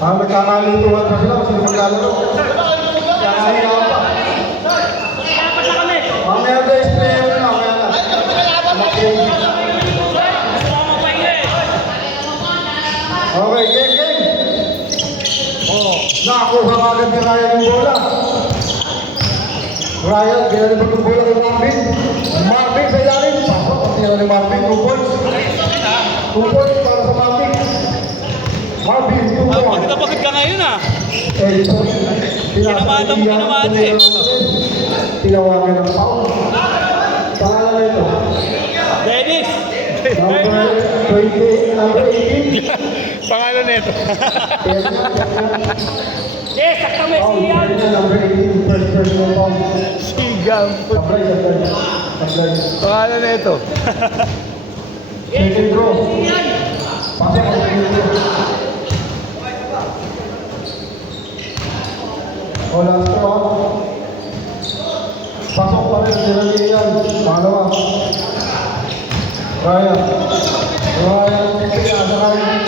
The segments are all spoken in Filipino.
Nagkakalintuhan pa sila kasi maglalaro. Kaya nahiyaw pa. Mamaya guys, player na. Mamaya na. Okay, game. Nakakuha ka agad ni Ryan yung bola. Ryan, ginalibag yung bola kay Marvin. Marvin sa ilalim. Pasok, tingnan ni Marvin. 2 points. 2 points para sa Marvin. Marvin, 2 points. Pagod na pagod ka ngayon ah. Kinamata mo, kinamata eh. Tinawagan ng foul. Pangalan na ito. Dennis! Number 20, number 18. Pangalan na ito. Yes, sakta may Foul, siyan. number 18, first personal foul. Sigam. Sablay. Pangalan na ito. Second row. Pasok ang second row. O, last row. Pasok pa rin, dinali yan. Pangalawa. Ryan. Pinasa Ryan.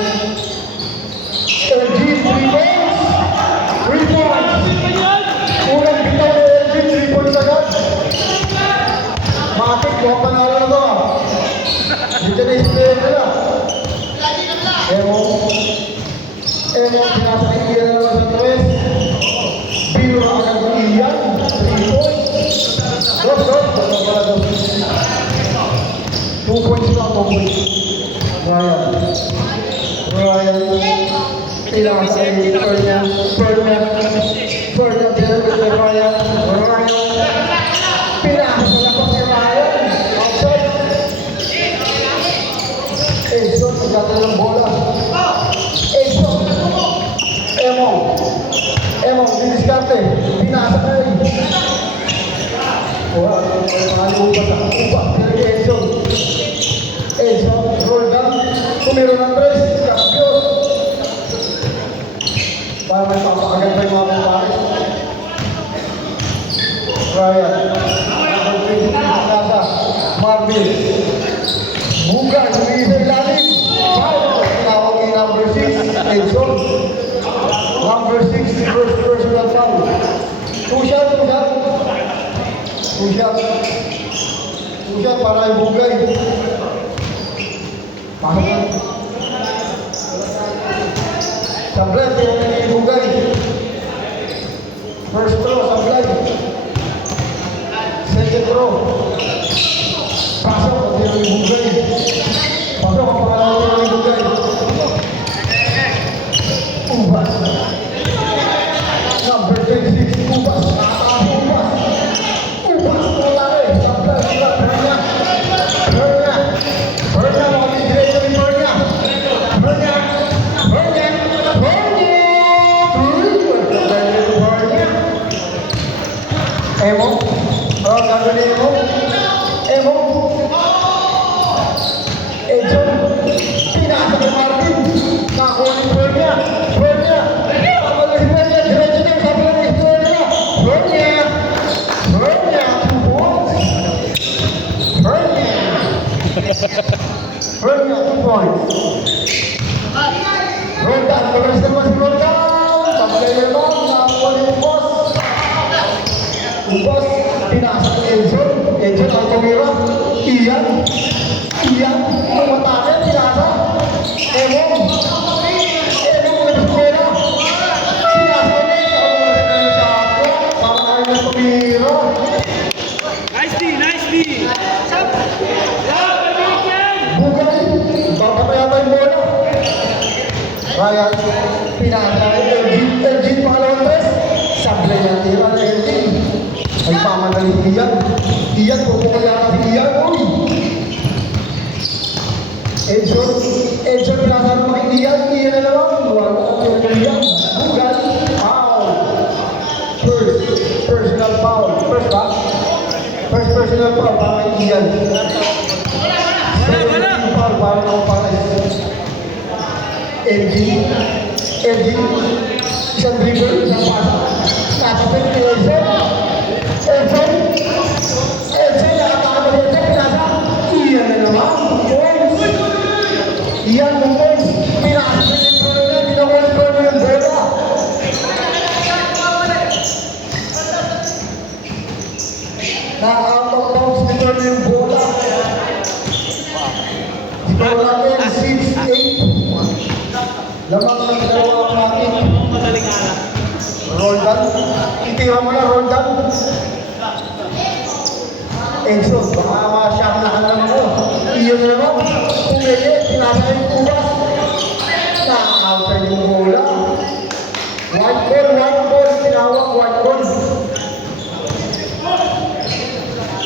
LG, 3 points. 3 points. Unang bitaw ni LG, 3 points agad. Matik, mukhang panalo na to. Dito na isplayer nila. Emo, pinasa kay Ian na naman sa tres. Biro na agad ng Ian. 3 points. Dos. 2 points lang, 2 points. Ryan. Pinasa kay Fernan. Fernan, pinasa kay Ryan. Pinasa na po si Ryan. Outside. Edson, pagkata ng bola. Edson. Emo, diniskarte. Pinasa ka rin. Pangalupa sa kapupa. Pinag Edson. Roll down. Tumiro ng tres. Kampyo. Para may papakagat pa yung mga kumpare. Ryan. Marvin. Bukan, sumisa ilalim. Foul. Tinawag yung number 6. Edson. Number 6, first personal foul. 2 shot. 2 shot para yung Bugay. Pasok na. Sablay, pinagin yung Bugay. First throw, Sablay. Second throw. Pasok, pinagin yung Bugay. Pasok, pinagin yung Bugay. Ubas. Number 26, Ubas. Ubas, wala rin. Sablay, Bernia. Mga diretso ni Bernia. Emo. Gagawin ni Emo. Edson. Pinasa kay Marvin. Nakakuha ni Bernia. Pagkala si Bernia. Diretso niya. Sabi lang ni Bernia. Bernia. 2 points. Bernia, 2 points. Roll down. Pagkalas naman si roll down. Sablay naman. Nakakuha ni Ubos. Pinasa kay Edson. Ang tumira. Iyan. Tumatake. Pinasa. Emo. Pinasa ulit. Parang ayaw na tumira. Nice D. Bugay. Baka yata yung bola. Ryan. Pinasa. LG pangalawang tres. Sablay na tira na LG. Ay pamagaling Iyan, pupukul yata si Iyan. Edson, pinasa naman kay Iyan na naman. Wala ka kay Iyan. Bugay. Foul. First personal foul. First personal foul para kay Iyan. Second foul para ng Paris. LG. Isang dribble, isang pasa. Nakapit ni Edson, nakakakabali Edson, pinasa. Iyan na naman. Iyan, pinasa. Pinasa. Score natin 6-8. Lamang ng dalawang natin. Roldan. Itira mo na, Roldan. Enzo, baka masyang nahanan mo. Iyon naman. Pumili, pinasa yung kubas. Na-outside yung bola. White ball. Tinawag, white ball.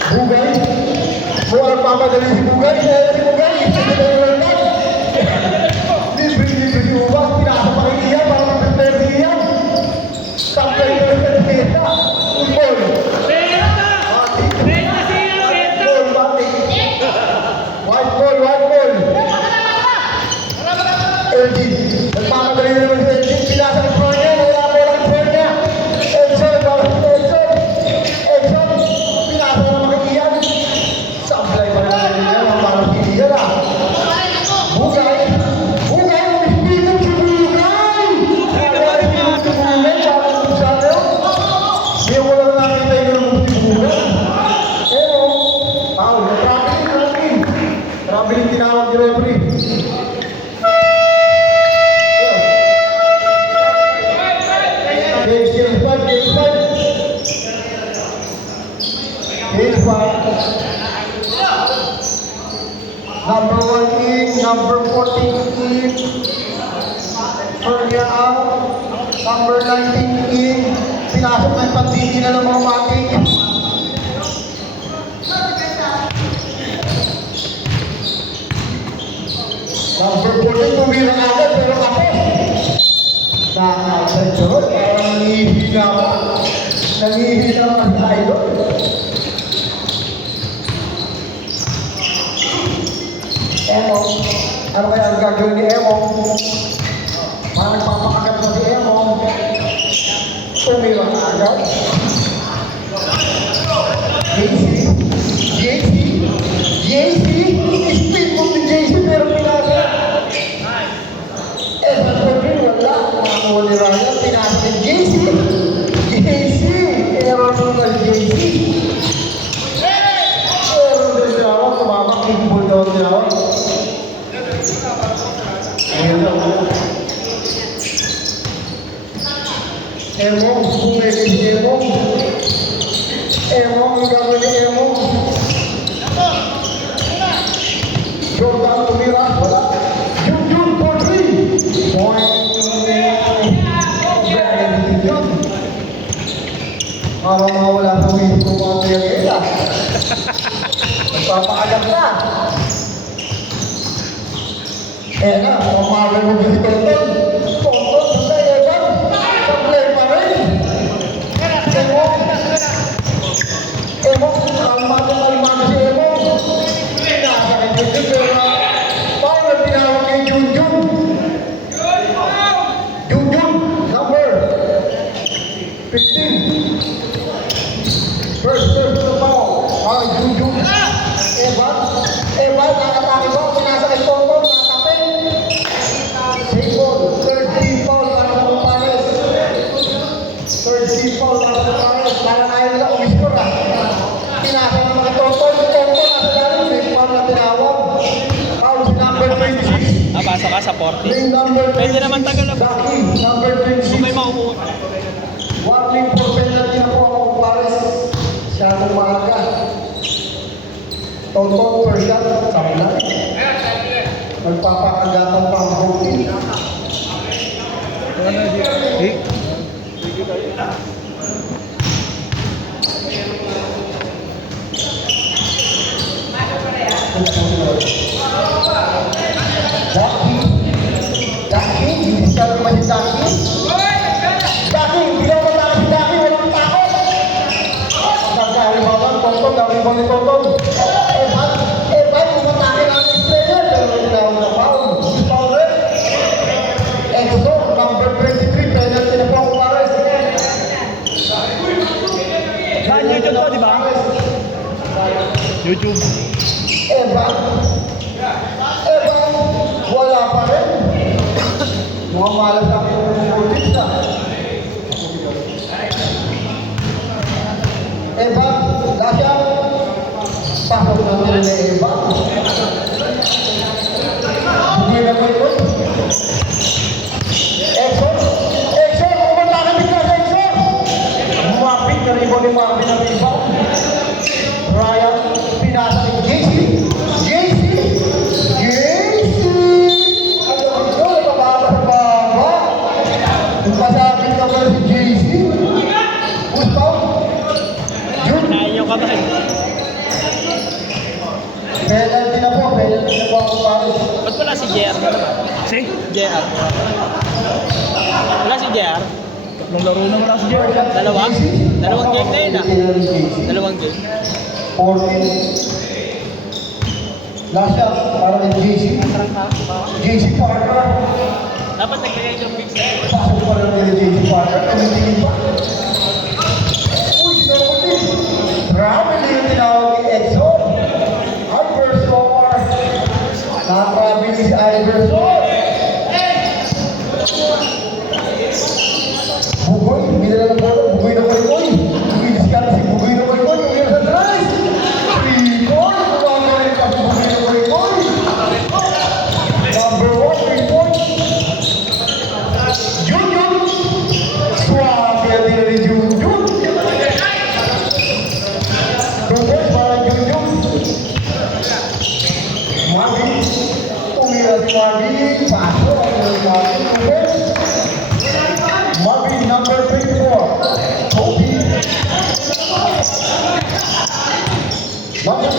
Bugay. Mukhang papadali si Bugay. Si Bugay. Libre si Ubas. Pinasa pa kay Ian. Para mag-prepare si Ian. Sablay ko sa Peta. Ball. White ball. Elgin. Nagpapadali na naman si Elgin. Pinasa ng front niya. Wala po lang front niya. Edson. Pinasa na naman kay Ian. Sablay pa rin niya. Parang si Ian ah. Bugay. Umispilit si Bugay. Parang sana yun. Hindi ko lang nakita yung si Bugay. Traveling tinawag ni referee. Game 5. Number 1 in, number 14 in. Pernia out. Number 19 in. Pinasok na yung pagditi na ng mga mating. Number 14, tumira agad, pero kapos. Nakakasay sunod, parang nangihina pa. Nangihina pa si Idol. Emong, ano kaya ang gagawin ni Emong? Parang nagpapakagat na si Emong. Tumira agad. JC, speed mo ni JC, pero pinasa. Sa Rodri, wala. Makakuli raya, pinasa ni JC. Error mo na JC. Error na sinawag, tumama, kickball daw sinawag. Ayan na. Emong, bumili si Emong. Emong, ang gagawin ni Emong. Jordan tumira, wala. Jun for 3. Point. Parang mawala sa win kung mga kaya-kaya. Nagpapaagat na. Na, pamagal mo din si Tonton. Basta Evan. Sablay pa rin. Emong, kalmado si Emong. Pinasakit yun din, pero paano na tinawag kay Junjun? Junjun, number 15. First to foul. Junjun. Evan, nakatake ba? Pinasa kay Tonton, nakatapin. Safe ball. Third team foul para sa Pares. Parang ayaw nila umiskor ah. Pinasa naman kay Tonton, nasa lalim. May foul na tinawag. Foul si number 26. Nabasa ka sa 40. Lane number 26. Pwede naman tagal na. Zaki, number 26. Kung may maumuha. Warning for penalty na po ako Pares. Siya ang maaga. Tonton per shot, sablay. Magpapakagatan pa ang booking. Jackie, hindi siya naman si Jackie. Jackie, bilang mo na si Jackie, walang takot. Nagkahalimawan, Tonton, nariban ni Tonton. Evan, umatake lang ang player, pero tinawag na foul. Foul rin. Exo, number 23, penalty na po ako Pares. Saan YouTube to, di ba? YouTube. Evan, wala pa rin. Mukhang malas lang yung motif na. Evan, Dasha, pasok na nila ni Evan. Ba't wala si JR na naman? Si? JR. Wala si JR? Tatlong laro na wala si JR. Dalawa? Dalawang game na yun ah. Dalawang game. 14. Last shot para kay JC. JC Parker. Dapat naglagay yung mix na yun. Pasok pa rin kay JC Parker. Tumitingin pa. Uy, sinabutin. Grabe na yung tinawag ni Edson. Iverson. Nakatrabi si Iverson. Bugoy, hindi na lang bola. Bugoy na Koy. Bugoy diskarte si Bugoy na Koy. Bugoy na sa drive. 3 points. Kumakain ka si Bugoy na Koy. Number 1, 3 points. Junjun. Suwabe ang tira ni Junjun. 2 points para Junjun. Marvin. Tumira si Marvin. Paso. Marvin. 2 points. Marvin, number 24. Kobe. Number 2.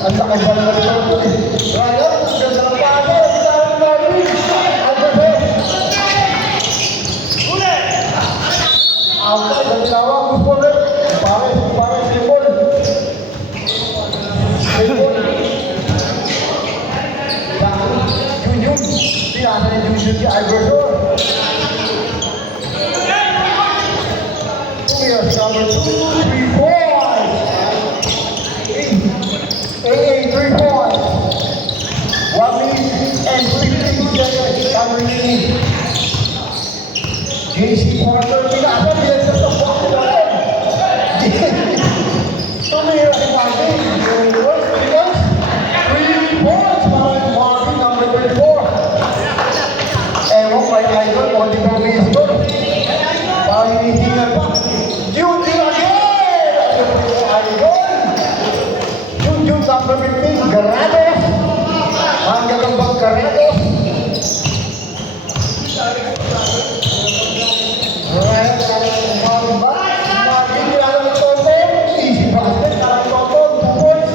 Ang laki ba naman ito? Ryan, ganda ng paso. Ang Marvin. Outside, ang tinawag. Gusto ulit. Pares, Limon. Junjun. Tinasa ni Junjun si Iverson. Here's number 2. 3 points. 3 points. 1 minute and 15 seconds. Time remaining. JC Porter, tinasa niya sa box. Tumira si Marvin. 3 points para si Marvin, number 34. Ewan kay Idol, o di ba may score? Parang hinihingan pa. Junjun again! Idol! Junjun number 15, Garados. Ang gagambang Garados. Marvin, kilala ng Toto. Easy basket, kilala ng Toto. 2 points.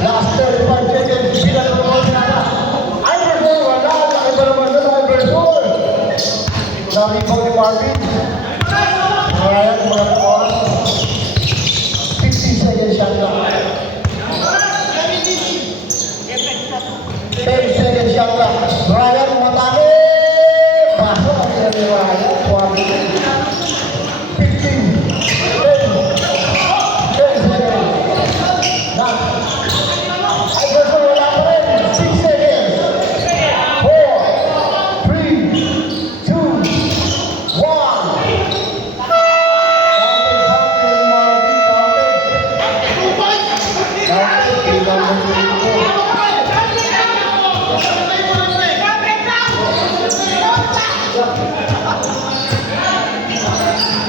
Last 35 seconds, pinatulungan niya na. Iverson, wala. Laki ba naman doon, Iverson? Naribaw ni Marvin. Ryan, mga oras. 15 seconds shot lang. 10 seconds shot lang. Ryan, matake! Baso, ang sila ni Ryan. 15. 10 seconds. Now, Iverson wala pa rin. 6 seconds. 4, 3, 2, 1. Counted.